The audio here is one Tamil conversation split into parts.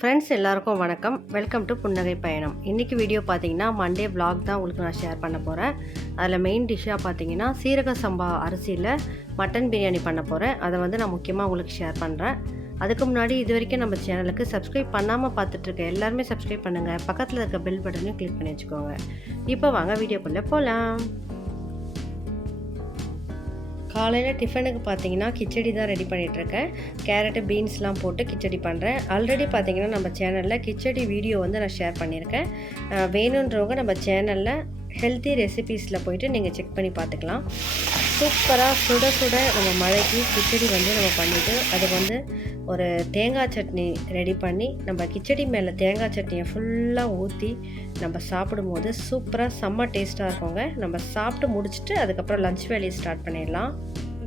ஃப்ரெண்ட்ஸ் எல்லாருக்கும் வணக்கம். வெல்கம் டு புன்னகை பயணம். இன்றைக்கி வீடியோ பார்த்தீங்கன்னா மண்டே ப்ளாக் தான் உங்களுக்கு நான் ஷேர் பண்ண போகிறேன் அதில் மெயின் டிஷ்ஷாக பார்த்தீங்கன்னா சீரக சம்பா அரிசியில் மட்டன் பிரியாணி பண்ண போகிறேன் அதை வந்து நான் முக்கியமாக உங்களுக்கு ஷேர் பண்ணுறேன் அதுக்கு முன்னாடி இது வரைக்கும் நம்ம சேனலுக்கு சப்ஸ்கிரைப் பண்ணாமல் பார்த்துட்ருக்க எல்லாருமே சப்ஸ்கிரைப் பண்ணுங்கள் பக்கத்தில் இருக்க பெல் பட்டனையும் கிளிக் பண்ணி வச்சுக்கோங்க. இப்போ வாங்க வீடியோக்குள்ளே போகலாம் காலையில் டிஃபனுக்கு பார்த்தீங்கன்னா கிச்சடி தான் ரெடி பண்ணிகிட்ருக்கேன் கேரட்டு பீன்ஸ்லாம் போட்டு கிச்சடி பண்ணுறேன் ஆல்ரெடி பார்த்தீங்கன்னா நம்ம சேனலில் கிச்சடி வீடியோ வந்து நான் ஷேர் பண்ணியிருக்கேன். வேணுன்றவங்க நம்ம சேனலில் ஹெல்த்தி ரெசிபீஸில் போயிட்டு நீங்கள் செக் பண்ணி பார்த்துக்கலாம். சூப்பராக சுட சுட நம்ம மழைக்கு கிச்சடி வந்து நம்ம பண்ணிவிட்டு அது வந்து ஒரு தேங்காய் சட்னி ரெடி பண்ணி நம்ம கிச்சடி மேலே தேங்காய் சட்னியை ஃபுல்லாக ஊற்றி நம்ம சாப்பிடும்போது சூப்பராக செம்ம டேஸ்ட்டாக இருக்குங்க. நம்ம சாப்பிட்டு முடிச்சுட்டு அதுக்கப்புறம் லஞ்ச் வேலையை ஸ்டார்ட் பண்ணிடலாம்.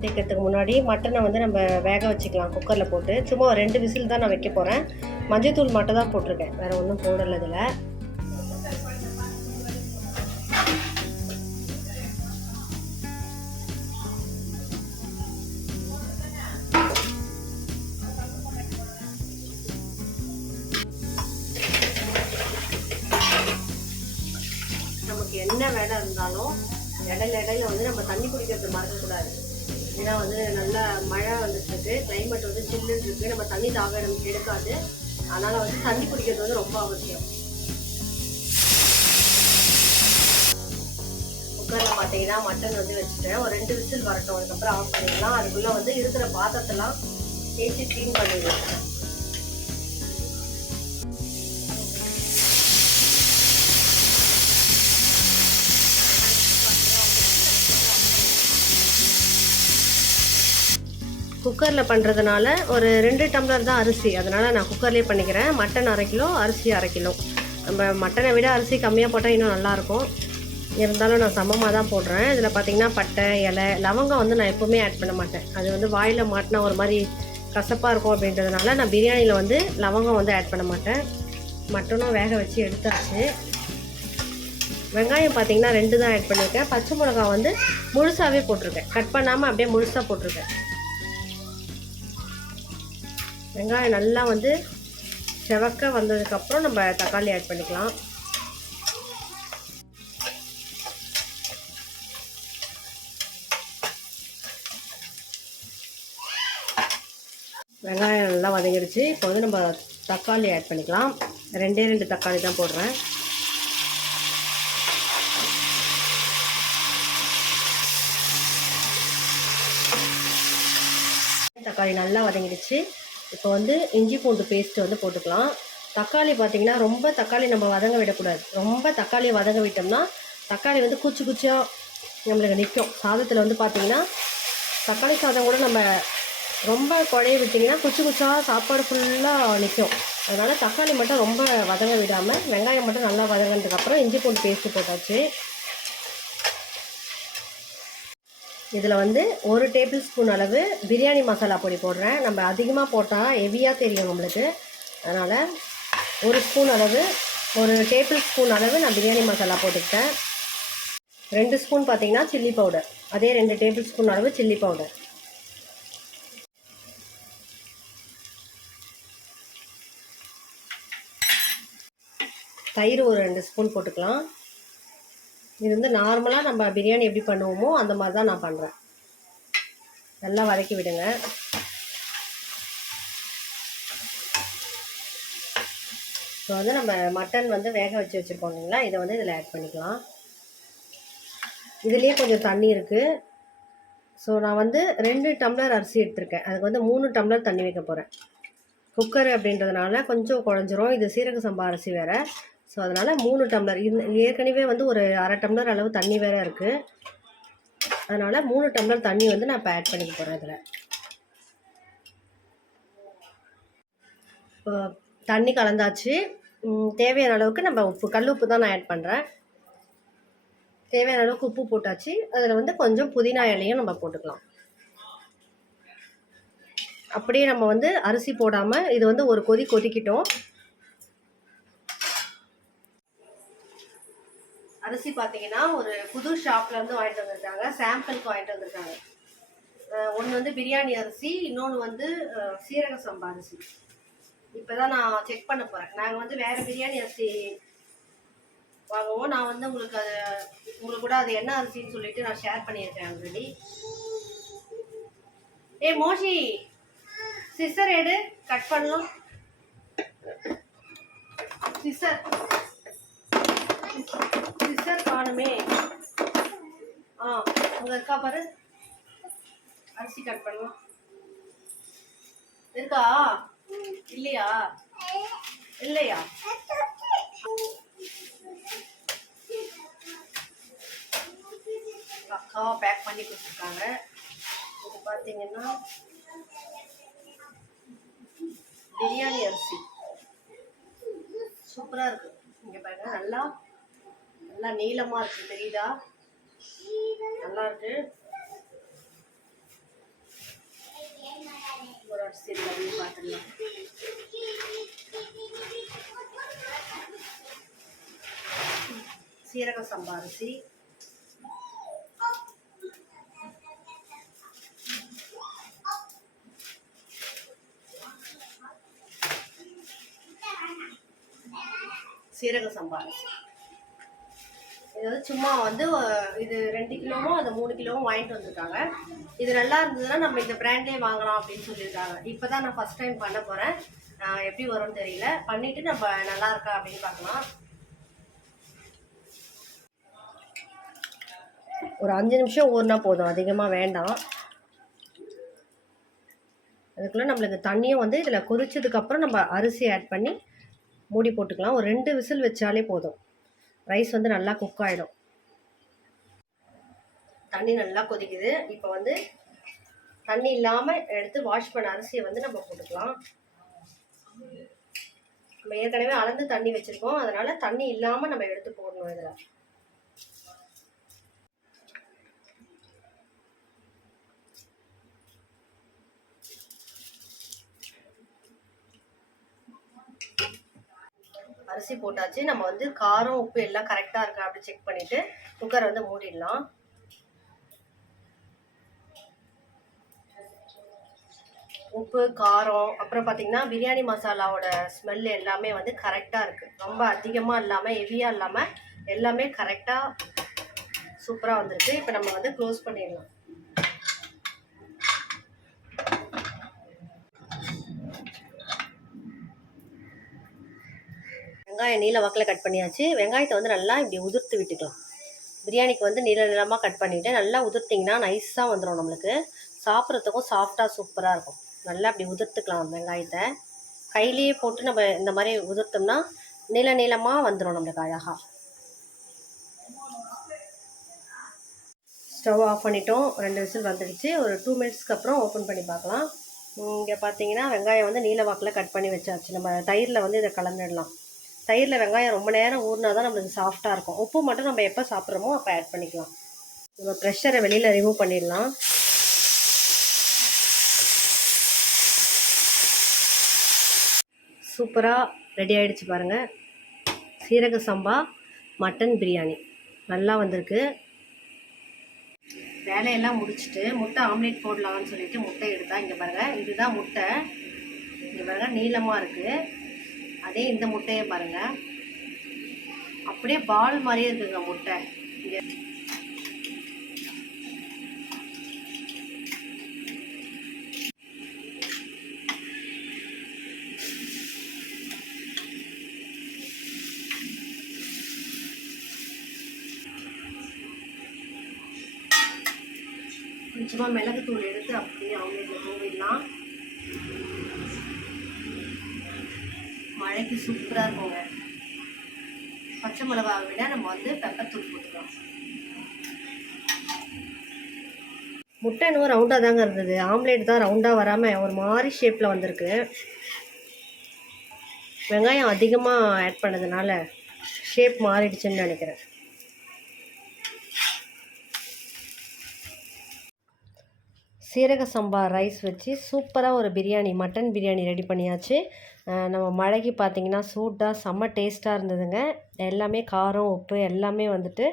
தேக்கிறதுக்கு முன்னாடி மட்டனை வந்து நம்ம வேக வச்சுக்கலாம் குக்கரில் போட்டு. சும்மா ஒரு ரெண்டு விசில் தான் நான் வைக்க போகிறேன் மஞ்சத்தூள் மட்டும் தான் போட்டிருக்கேன். வேறு ஒன்றும் போடல இதில். என்ன வேலை இருந்தாலும் இடையில இடையில வந்து நம்ம தண்ணி குடிக்கிறது மறக்கக்கூடாது. ஏன்னா வந்து நல்லா மழை வந்துட்டு இருக்கு கிளைமேட் வந்து சில்லுன்னு இருக்கு. நம்ம தண்ணி தாக நமக்கு எடுக்காது. அதனால வந்து தண்ணி குடிக்கிறது வந்து ரொம்ப அவசியம். குக்கரில் பார்த்தீங்கன்னா மட்டன் வந்து வச்சுட்டேன். ஒரு ரெண்டு விசில் வரட்டும். அதுக்கப்புறம் ஆஃப் பண்ணிடலாம். அதுக்குள்ளே வந்து இருக்கிற பாத்திரத்தெல்லாம் தேய்ச்சி க்ளீன் பண்ணிடுவேன் குக்கரில் பண்ணுறதுனால ஒரு ரெண்டு டம்ளர் தான் அரிசி. அதனால் நான் குக்கர்லேயே பண்ணிக்கிறேன். மட்டன் அரை கிலோ அரிசி அரை கிலோ. நம்ம மட்டனை விட அரிசி கம்மியாக போட்டால் இன்னும் நல்லாயிருக்கும் இருந்தாலும் நான் சமமாக தான் போடுறேன். இதில் பார்த்தீங்கன்னா பட்டை இலை லவங்கம் வந்து நான் எப்போவுமே ஆட் பண்ண மாட்டேன். அது வந்து வாயில் மாட்டினா ஒரு மாதிரி கசப்பாக இருக்கும் அப்படின்றதுனால நான் பிரியாணியில் வந்து லவங்கம் வந்து ஆட் பண்ண மாட்டேன். மட்டனும் வேக வச்சு எடுத்தாச்சு. வெங்காயம் பார்த்தீங்கன்னா ரெண்டு தான் ஆட் பண்ணியிருக்கேன் பச்சை மிளகா வந்து முழுசாகவே போட்டிருக்கேன். கட் பண்ணாமல் அப்படியே முழுசாக போட்டிருக்கேன். வெங்காயம் நல்லா வந்து செவக்க வந்ததுக்கப்புறம் நம்ம தக்காளி ஆட் பண்ணிக்கலாம். வெங்காயம் நல்லா வதங்கிடுச்சு இப்போ வந்து நம்ம தக்காளி ஆட் பண்ணிக்கலாம். ரெண்டே ரெண்டு தக்காளி தான் போடுறேன். தக்காளி நல்லா வதங்கிடுச்சு. இப்போ வந்து இஞ்சி பூண்டு பேஸ்ட் வந்து போட்டுக்கலாம். தக்காளி பார்த்தீங்கன்னா ரொம்ப தக்காளி நம்ம வதங்க விடக்கூடாது. ரொம்ப தக்காளியை வதங்க விட்டோம்னா தக்காளி வந்து குச்சி குச்சியாக நம்மளுக்கு நிற்கும் சாதத்தில் வந்து பார்த்தீங்கன்னா தக்காளி சாதம் கூட நம்ம ரொம்ப குழைய விட்டிங்கன்னா குச்சி குச்சாக சாப்பாடு ஃபுல்லாக நிற்கும் அதனால் தக்காளி மட்டும் ரொம்ப வதங்க விடாமல் வெங்காயம் மட்டும் நல்லா வதங்கினதுக்கப்புறம் இஞ்சி பூண்டு பேஸ்ட்டு போட்டாச்சு. இதில் வந்து ஒரு டேபிள் ஸ்பூன் அளவு பிரியாணி மசாலா பொடி போடுறேன். நம்ம அதிகமாக போட்டால் ஹெவியாக தெரியும் நம்மளுக்கு. அதனால் ஒரு ஸ்பூன் அளவு ஒரு டேபிள் ஸ்பூன் அளவு நான் பிரியாணி மசாலா போட்டுக்கிட்டேன். ரெண்டு ஸ்பூன் பார்த்தீங்கன்னா சில்லி பவுடர். அதே ரெண்டு டேபிள் ஸ்பூன் அளவு சில்லி பவுடர். தயிர் ஒரு ரெண்டு ஸ்பூன் போட்டுக்கலாம். இது வந்து நார்மலாக நம்ம பிரியாணி எப்படி பண்ணுவோமோ அந்த மாதிரி தான் நான் பண்ணுறேன் நல்லா வதக்கி விடுங்க. இப்போ வந்து நம்ம மட்டன் வந்து வேக வச்சு வச்சுருக்கோம் இல்லைங்களா? இதை வந்து இதில் ஆட் பண்ணிக்கலாம். இதுலேயே கொஞ்சம் தண்ணி இருக்குது ஸோ நான் வந்து ரெண்டு டம்ளர் அரிசி எடுத்திருக்கேன். அதுக்கு வந்து மூணு டம்ளர் தண்ணி வைக்க போகிறேன் குக்கர் அப்படின்றதுனால கொஞ்சம் குழஞ்சிரும் இது சீரக சம்பா அரிசி வேறு. ஸோ அதனால் மூணு டம்ளர். இது ஏற்கனவே வந்து ஒரு அரை டம்ளர் அளவு தண்ணி வேறு இருக்குது அதனால் மூணு டம்ளர் தண்ணி வந்து நான் இப்போ ஆட் பண்ணிக்க போகிறேன் இதில். இப்போ தண்ணி கலந்தாச்சு. தேவையான அளவுக்கு நம்ம உப்பு கல் உப்பு தான் நான் ஆட் பண்ணுறேன் தேவையான அளவுக்கு உப்பு போட்டாச்சு. அதில் வந்து கொஞ்சம் புதினா இலையும் நம்ம போட்டுக்கலாம். அப்படியே நம்ம வந்து அரிசி போடாமல் இது வந்து ஒரு கொதி கொதிக்கிட்டோம். அரிசி பார்த்தீங்கன்னா ஒரு புது ஷாப்ல இருந்து வாங்கிட்டு வந்திருக்காங்க. சாம்பிளுக்கு வாங்கிட்டு வந்திருக்காங்க. ஒன்று வந்து பிரியாணி அரிசி இன்னொன்று வந்து சீரக சம்பா அரிசி. இப்போ தான் நான் செக் பண்ண போகிறேன் நாங்கள் வந்து வேறு பிரியாணி அரிசி வாங்குவோம். நான் வந்து உங்களுக்கு அது உங்களுக்கு கூட அது என்ன அரிசின்னு சொல்லிட்டு நான் ஷேர் பண்ணியிருக்கேன் ஆல்ரெடி ஏ மோஷி சிஸ்டர் எடு. கட் பண்ணலாம். சிஸ்டர் சிஸ்டர் ஆ அங்கே இருக்கா பாரு. அரிசி கட் பண்ணலாம் இருக்கா? இல்லையா? இல்லையா? அக்காவா பேக் பண்ணி கொடுத்துருக்காங்க. இது பார்த்தீங்கன்னா பிரியாணி அரிசி. சூப்பராக இருக்கு. இங்கே பாருங்க நல்லா நல்லா நீளமாக இருக்கு தெரியுதா? நல்லா இருக்கு. ஒரு அரிசி எல்லாமே சீரக சம்பா அரிசி. சீரக சம்பா அரிசி. அதாவது சும்மா வந்து இது ரெண்டு கிலோவும் அது மூணு கிலோவும் வாங்கிட்டு வந்திருக்காங்க. இது நல்லா இருந்ததுன்னா நம்ம இந்த பிராண்டே வாங்கலாம் அப்படின்னு சொல்லியிருக்காங்க. இப்போ தான் நான் ஃபஸ்ட் டைம் பண்ண போகிறேன் எப்படி வரும்னு தெரியல. பண்ணிவிட்டு நம்ம நல்லா இருக்கா அப்படின்னு பார்க்கலாம். ஒரு அஞ்சு நிமிஷம் ஊறினா போதும். அதிகமாக வேண்டாம். அதுக்குள்ளே நம்மளுக்கு தண்ணியும் வந்து இதில் கொதிச்சதுக்கப்புறம் நம்ம அரிசி ஆட் பண்ணி மூடி போட்டுக்கலாம். ஒரு ரெண்டு விசில் வச்சாலே போதும். ரைஸ் வந்து நல்லா குக் ஆகிடும் தண்ணி நல்லா கொதிக்குது. இப்போ வந்து தண்ணி இல்லாமல் எடுத்து வாஷ் பண்ண அரிசியை வந்து நம்ம போட்டுக்கலாம். நம்ம ஏற்கனவே அளந்து தண்ணி வச்சுருக்கோம். அதனால் தண்ணி இல்லாமல் நம்ம எடுத்து போடணும் இதில். அரிசி போட்டாச்சு. நம்ம வந்து காரம் உப்பு எல்லாம் கரெக்டாக இருக்கா அப்படி செக் பண்ணிவிட்டு குக்கரை வந்து மூடிடலாம். உப்பு காரம் அப்புறம் பார்த்தீங்கன்னா பிரியாணி மசாலாவோட ஸ்மெல் எல்லாமே வந்து கரெக்டாக இருக்குது ரொம்ப அதிகமாக இல்லாமல் ஹெவியாக இல்லாமல் எல்லாமே கரெக்டாக சூப்பராக வந்திருக்கு. இப்போ நம்ம வந்து க்ளோஸ் பண்ணிடலாம். வெங்காயம் நீல வாக்கில் கட் பண்ணியாச்சு. வெங்காயத்தை வந்து நல்லா இப்படி உதிர்த்து விட்டுக்கலாம். பிரியாணிக்கு வந்து நீள நீளமாக கட் பண்ணிவிட்டு நல்லா உதிர்த்திங்கன்னா நைஸாக வந்துடும் நம்மளுக்கு. சாப்பிட்றதுக்கும் சாஃப்டாக சூப்பராக இருக்கும். நல்லா அப்படி உதிர்த்துக்கலாம் வெங்காயத்தை. கையிலேயே போட்டு நம்ம இந்த மாதிரி உதிர்த்தோம்னா நீள நீளமாக வந்துடும் நம்மளுக்கு அழகாக ஸ்டவ் ஆஃப் பண்ணிட்டோம். ரெண்டு விசில் வந்துடுச்சு. ஒரு டூ மினிட்ஸ்க்கு அப்புறம் ஓப்பன் பண்ணி பார்க்கலாம். இங்கே பார்த்தீங்கன்னா வெங்காயம் வந்து நீல வாக்கில் கட் பண்ணி வச்சாச்சு. நம்ம தயிரில் வந்து இதை கலந்துடலாம். தயிரில் வெங்காயம் ரொம்ப நேரம் ஊறினா தான் நம்மளுக்கு சாஃப்டாக இருக்கும். உப்பு மட்டும் நம்ம எப்போ சாப்பிட்றோமோ அப்போ ஆட் பண்ணிக்கலாம். நம்ம ப்ரெஷரை வெளியில் ரிமூவ் பண்ணிடலாம். சூப்பராக ரெடி ஆகிடுச்சு பாருங்கள் சீரக சம்பா மட்டன் பிரியாணி. நல்லா வந்திருக்கு. வேலையெல்லாம் முடிச்சுட்டு முட்டை ஆம்லேட் போடலாம்னு சொல்லிட்டு முட்டை எடுத்தா இங்கே பாருங்கள் இதுதான் முட்டை. இங்கே பாருங்கள் நீளமாக இருக்குது அதே இந்த முட்டையை பாருங்கள் அப்படியே பால் மாதிரியே இருக்குங்க முட்டை. இங்கே கொஞ்சமாக மிளகுத்தூள் எடுத்து அப்படியே ஆம்லேட்டில் தூவிடலாம். மழைக்கு சூப்பராக இருக்குங்க. பச்சை மிளகாவை விட நம்ம வந்து பெப்பர் தூள் போட்டுக்கலாம். முட்டை இன்னும் ரவுண்டாக தாங்க இருந்தது. ஆம்லேட் தான் ரவுண்டாக வராமல் ஒரு மாதிரி ஷேப்பில் வந்திருக்கு. வெங்காயம் அதிகமாக ஆட் பண்ணதுனால ஷேப் மாறிடுச்சுன்னு நினைக்கிறேன். சீரக சம்பா ரைஸ் வச்சு சூப்பராக ஒரு பிரியாணி மட்டன் பிரியாணி ரெடி பண்ணியாச்சு. நம்ம மழைக்கு பார்த்தீங்கன்னா சூட்டாக செம்ம டேஸ்ட்டாக இருந்ததுங்க. எல்லாமே காரம் உப்பு எல்லாமே வந்துட்டு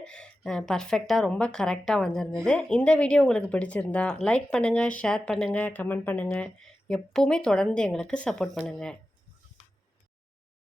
பர்ஃபெக்டாக ரொம்ப கரெக்டாக வந்திருந்தது. இந்த வீடியோ உங்களுக்கு பிடிச்சிருந்தா லைக் பண்ணுங்கள் ஷேர் பண்ணுங்கள் கமெண்ட் பண்ணுங்கள் எப்போவுமே தொடர்ந்து எங்களுக்கு சப்போர்ட் பண்ணுங்கள்